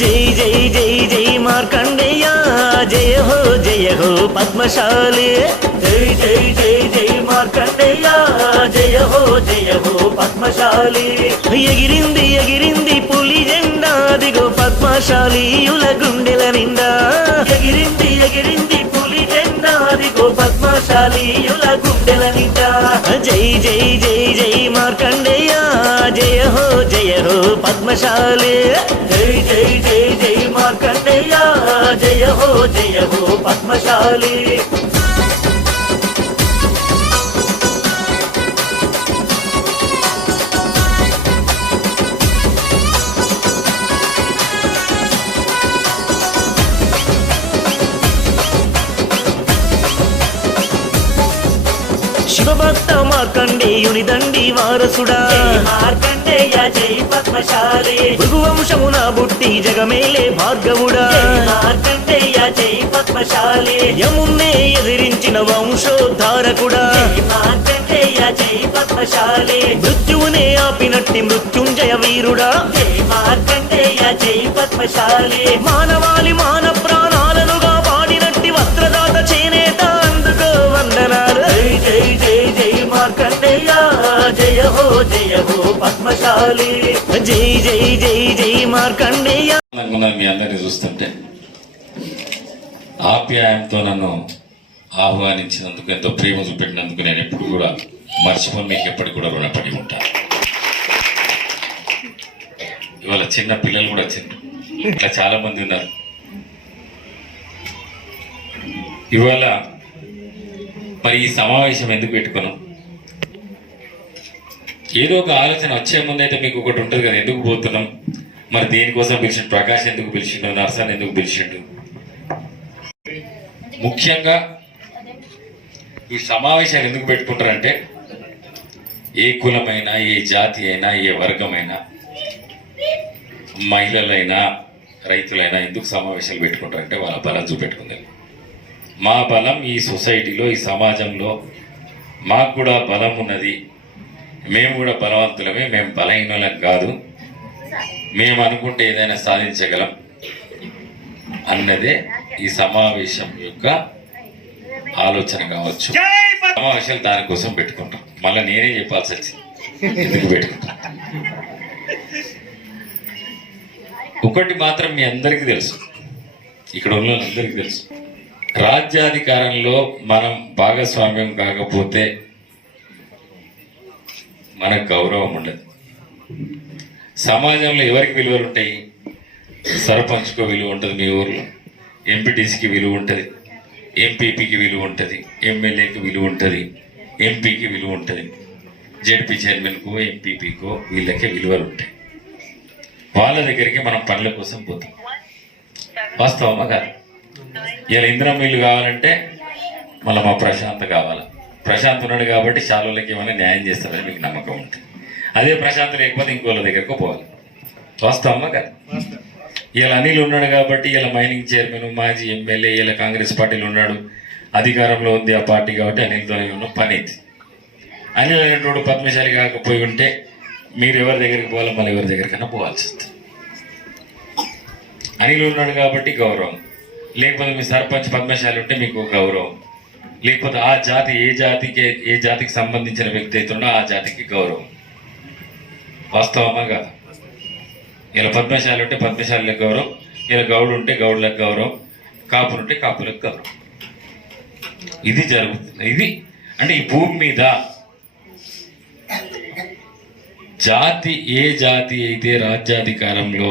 జై జై జై జై మార్కండేయ జయ హో జయ హో పద్మశాలి. జై జై జై జై మార్కండేయ జయ హో జయ హో పద్మశాలి. ఎగిరింది ఎగిరింది పులి జెండా దిగో పద్మశాలీయుల గుండెల నిండా. ఎగిరింది ఎగిరింది పులి జెండా దిగో పద్మశాలీయుల గుండెల నిండా. జై జై జై పద్మశాలి జై జై జై జై మార్కండేయ జయ హో జయ హో పద్మశాలి శివభక్త మార్కండేయుని దండి వారసుడా మార్కండేయ జై పద్మశాలి. భృగువంశమున బుట్టి జగమేలే భార్గవుడా. మార్కండేయ జై పద్మశాలి. యమున్నే ఎదిరించిన వంశోద్ధారకుడా. మార్కండేయ జై పద్మశాలి. మృత్యువునే ఆపినట్టి మృత్యుంజయ వీరుడా. మార్కండేయ జై పద్మశాలి. మానవాళి మాన ప్రాణాలనుగా పద్మశాలి. జై జై జై జై మార్కండేయ. మీ అందరిని చూస్తుంటే ఆప్యాయంతో నన్ను ఆహ్వానించినందుకు ఎంతో ప్రేమ చూపెట్టినందుకు నేను ఎప్పుడు కూడా మర్చిపోయి మీకు ఎప్పటికి కూడా రుణపడి ఉంటాను ఇవాళ చిన్న పిల్లలు కూడా చిన్న ఇట్లా చాలా మంది ఉన్నారు. ఇవాళ మరి ఈ సమావేశం ఎందుకు పెట్టుకున్నాం? ఏదో ఒక ఆలోచన వచ్చే ముందైతే మీకు ఒకటి ఉంటుంది కదా ఎందుకు పోతున్నాం? మరి దేనికోసం పిలిచిండు? ప్రకాష్ ఎందుకు పిలిచిండు? నర్సన్ ఎందుకు పిలిచిండు? ముఖ్యంగా ఈ సమావేశాలు ఎందుకు పెట్టుకుంటారంటే ఏ కులమైనా ఏ జాతి అయినా ఏ వర్గమైనా మహిళలైనా రైతులైనా ఎందుకు సమావేశాలు పెట్టుకుంటారంటే వాళ్ళ బలం చూపెట్టుకుందాం. మా బలం ఈ సొసైటీలో ఈ సమాజంలో మాకు కూడా బలం ఉన్నది. మేము కూడా బలవంతులమే మేము బలహీనులం కాదు. మేము అనుకుంటే ఏదైనా సాధించగలం అన్నదే ఈ సమావేశం యొక్క ఆలోచన కావచ్చు. సమావేశాలు దానికోసం పెట్టుకుంటాం. మళ్ళీ నేనే చెప్పాల్సి వచ్చింది ఎందుకు పెట్టుకుంటాం? ఒకటి మాత్రం మీ అందరికీ తెలుసు. ఇక్కడ ఉన్న వాళ్ళందరికీ తెలుసు. రాజ్యాధికారంలో మనం భాగస్వామ్యం కాకపోతే మనకు గౌరవం ఉండదు. సమాజంలో ఎవరికి విలువలు ఉంటాయి? సర్పంచ్కు విలువ ఉంటుంది మీ ఊర్లో. ఎంపీటీసీకి విలువ ఉంటుంది. ఎంపీపీకి విలువ ఉంటుంది. ఎమ్మెల్యేకి విలువ ఉంటుంది. ఎంపీకి విలువ ఉంటుంది. జెడ్పీ చైర్మన్కు ఎంపీపీకో వీళ్ళకే విలువలు ఉంటాయి. వాళ్ళ దగ్గరికి మనం పనుల కోసం పోతాం. వాస్తవమా కాదు? ఇలా ఇంద్రం ఇల్లు కావాలంటే మళ్ళీ మా ప్రశాంత కావాలా? ప్రశాంత్ ఉన్నాడు కాబట్టి శాలులకి ఏమైనా న్యాయం చేస్తారని మీకు నమ్మకం ఉంటుంది. అదే ప్రశాంత్ లేకపోతే ఇంకోళ్ళ దగ్గరకు పోవాలి. వాస్తవమా కదా? ఇలా అనిల్ ఉన్నాడు కాబట్టి ఇలా మైనింగ్ చైర్మన్ మాజీ ఎమ్మెల్యే ఇలా కాంగ్రెస్ పార్టీలో ఉన్నాడు. అధికారంలో ఉంది ఆ పార్టీ కాబట్టి అనిల్తోనే ఉన్న పని ఇది. అనిల్ అనేటువంటి పద్మశాలి కాకపోయి ఉంటే మీరు ఎవరి దగ్గరికి పోవాలి మళ్ళీ ఎవరి దగ్గరికైనా పోవాల్సి వస్తుంది. అనిల్ ఉన్నాడు కాబట్టి గౌరవం. లేకపోతే మీ సర్పంచ్ పద్మశాలి ఉంటే మీకు గౌరవం. లేకపోతే ఆ జాతి ఏ జాతికి ఏ జాతికి సంబంధించిన వ్యక్తి అవుతుండో ఆ జాతికి గౌరవం. వాస్తవమా కాదు? ఇలా పద్మశాలి ఉంటే పద్మశాలకు గౌరవం ఇలా గౌడు ఉంటే గౌడులకు గౌరవం కాపులు ఉంటే కాపులకు గౌరవం. ఇది జరుగుతుంది. ఇది అంటే ఈ భూమి మీద జాతి ఏ జాతి అయితే రాజ్యాధికారంలో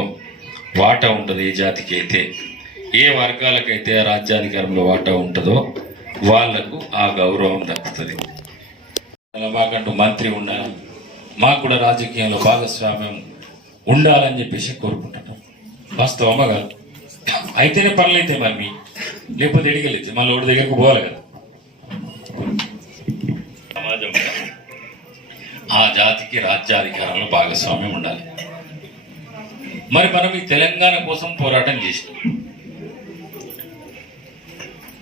వాటా ఉంటుంది ఏ జాతికి అయితే ఏ వర్గాలకైతే ఆ రాజ్యాధికారంలో వాటా ఉంటుందో వాళ్ళకు ఆ గౌరవం దక్కుతుంది. మాకంటూ మంత్రి ఉన్నారు మాకు కూడా రాజకీయంలో భాగస్వామ్యం ఉండాలని చెప్పేసి కోరుకుంటున్నాం. వాస్తవమా కాదు? అయితేనే పనులు అయితే మరి మీ లేకపోతే ఎడిగలేదు మళ్ళీ ఒకటి దగ్గరకు పోవాలి కదా. సమాజంలో ఆ జాతికి రాజ్యాధికారంలో భాగస్వామ్యం ఉండాలి. మరి మనం ఈ తెలంగాణ కోసం పోరాటం చేసినాం.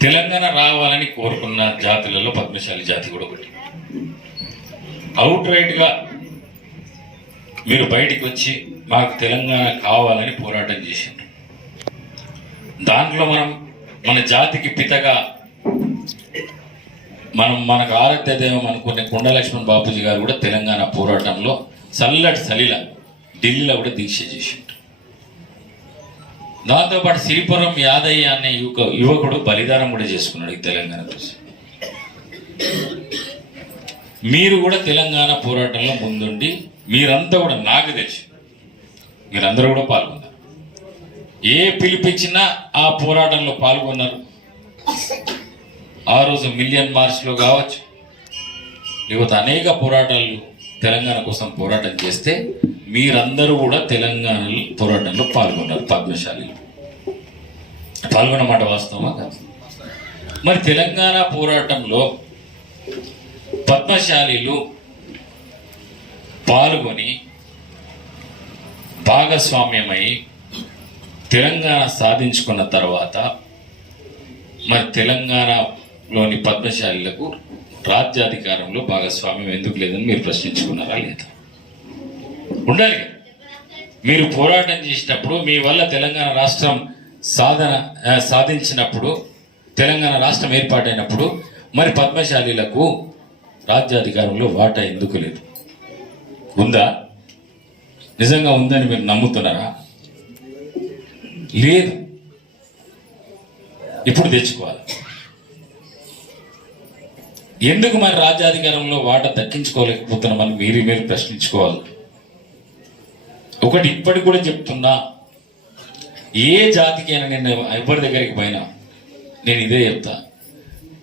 తెలంగాణ రావాలని కోరుకున్న జాతులలో పద్మశాలి జాతి కూడా ఒకటి. అవుట్ రైట్గా మీరు బయటికి వచ్చి మాకు తెలంగాణ కావాలని పోరాటం చేసిండ్రు. దాంట్లో మనం మన జాతికి పితగా మనం మనకు ఆరాధ్య దైవం అనుకునే కొండలక్ష్మణ్ బాపూజీ గారు కూడా తెలంగాణ పోరాటంలో చల్లటి సలిల ఢిల్లీలో కూడా దీక్ష చేసిండ్రు. దాంతోపాటు సిరిపురం యాదయ్య అనే యువక యువకుడు బలిదానం కూడా చేసుకున్నాడు ఈ తెలంగాణ కోసం మీరు కూడా తెలంగాణ పోరాటంలో ముందుండి మీరంతా కూడా నాకు తెలిసి మీరందరూ కూడా పాల్గొన్నారు. ఏ పిలిపించినా ఆ పోరాటంలో పాల్గొన్నారు. ఆ రోజు మిలియన్ మార్చ్లో కావచ్చు. లేకపోతే అనేక పోరాటాలు తెలంగాణ కోసం పోరాటం చేస్తే మీరందరూ కూడా తెలంగాణ పోరాటంలో పాల్గొన్నారు పద్మశాలి. పాల్గొన్న మాట వాస్తవమా కాదు? మరి తెలంగాణ పోరాటంలో పద్మశాలీలు పాల్గొని భాగస్వామ్యమై తెలంగాణ సాధించుకున్న తర్వాత మరి తెలంగాణలోని పద్మశాలీలకు రాజ్యాధికారంలో భాగస్వామ్యం ఎందుకు లేదని మీరు ప్రశ్నించుకున్నారా లేదా? ఉండాలి మీరు పోరాటం చేసినప్పుడు మీ వల్ల తెలంగాణ రాష్ట్రం సాధన సాధించినప్పుడు తెలంగాణ రాష్ట్రం ఏర్పాటైనప్పుడు మరి పద్మశాలీలకు రాజ్యాధికారంలో వాటా ఎందుకు లేదు? ఉందా? నిజంగా ఉందని మీరు నమ్ముతున్నారా? లేదు. ఇప్పుడు తెచ్చుకోవాలి. ఎందుకు మరి రాజ్యాధికారంలో వాటా దక్కించుకోలేకపోతున్నామని మీరు మీరు ప్రశ్నించుకోవాలి. ఒకటి ఇప్పటికి కూడా చెప్తున్నా ఏ జాతికైనా నేను ఎవరి దగ్గరికి పోయినా నేను ఇదే చెప్తా.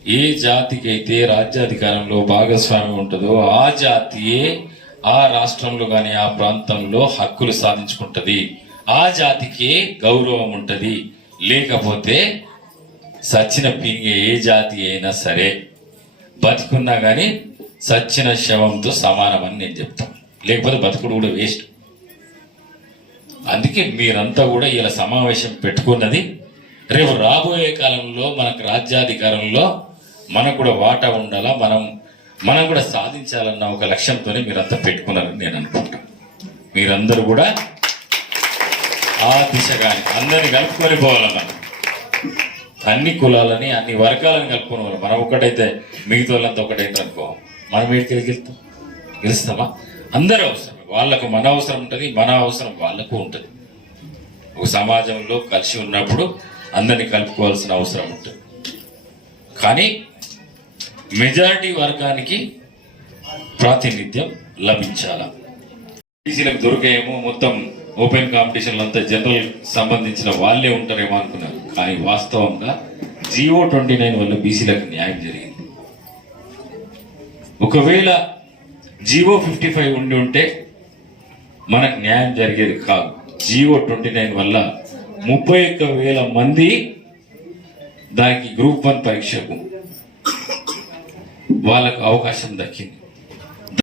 ఏ జాతికైతే రాజ్యాధికారంలో భాగస్వామ్యం ఉంటుందో ఆ జాతియే ఆ రాష్ట్రంలో కానీ ఆ ప్రాంతంలో హక్కులు సాధించుకుంటుంది. ఆ జాతికే గౌరవం ఉంటుంది. లేకపోతే సచ్చిన పింగే ఏ జాతి అయినా సరే బతుకున్నా కానీ సచ్చిన శవంతో సమానమని నేను చెప్తాను లేకపోతే బతుకుడు కూడా వేస్ట్. అందుకే మీరంతా కూడా ఇలా సమావేశం పెట్టుకున్నది రేపు రాబోయే కాలంలో మనకు రాజ్యాధికారంలో మనకు కూడా వాటా ఉండాలా మనం మనం కూడా సాధించాలన్న ఒక లక్ష్యంతోనే మీరంతా పెట్టుకున్నారని నేను అనుకుంటాను మీరందరూ కూడా ఆ దిశగాని అందరిని కలుపుకొని పోవాలి మనం అన్ని కులాలని అన్ని వర్గాలను కలుపుకొని వాళ్ళు. మనం ఒకటైతే మిగతా వాళ్ళంతా ఒకటైతే అనుకో. మనం ఏడికి వెళ్తాం గెలుస్తామా? అందరూ అవసరం. వాళ్ళకు మన అవసరం ఉంటుంది మన అవసరం వాళ్ళకు ఉంటుంది. ఒక సమాజంలో కలిసి ఉన్నప్పుడు అందరిని కలుపుకోవాల్సిన అవసరం ఉంటుంది. కానీ మెజారిటీ వర్గానికి ప్రాతినిధ్యం లభించాల? బీసీలకు దొరికేమో మొత్తం ఓపెన్ కాంపిటీషన్లు అంతా జనరల్ సంబంధించిన వాళ్ళే ఉంటారేమో అనుకున్నారు. కానీ వాస్తవంగా జియో ట్వంటీ నైన్ వల్ల బీసీలకు న్యాయం జరిగింది. ఒకవేళ జియో ఫిఫ్టీ ఫైవ్ ఉండి ఉంటే మనకు న్యాయం జరిగేది కాదు. జియో ట్వంటీ నైన్ వల్ల ముప్పై ఒక్క వేల మంది దానికి గ్రూప్ వన్ పరీక్షకు వాళ్ళకు అవకాశం దక్కింది.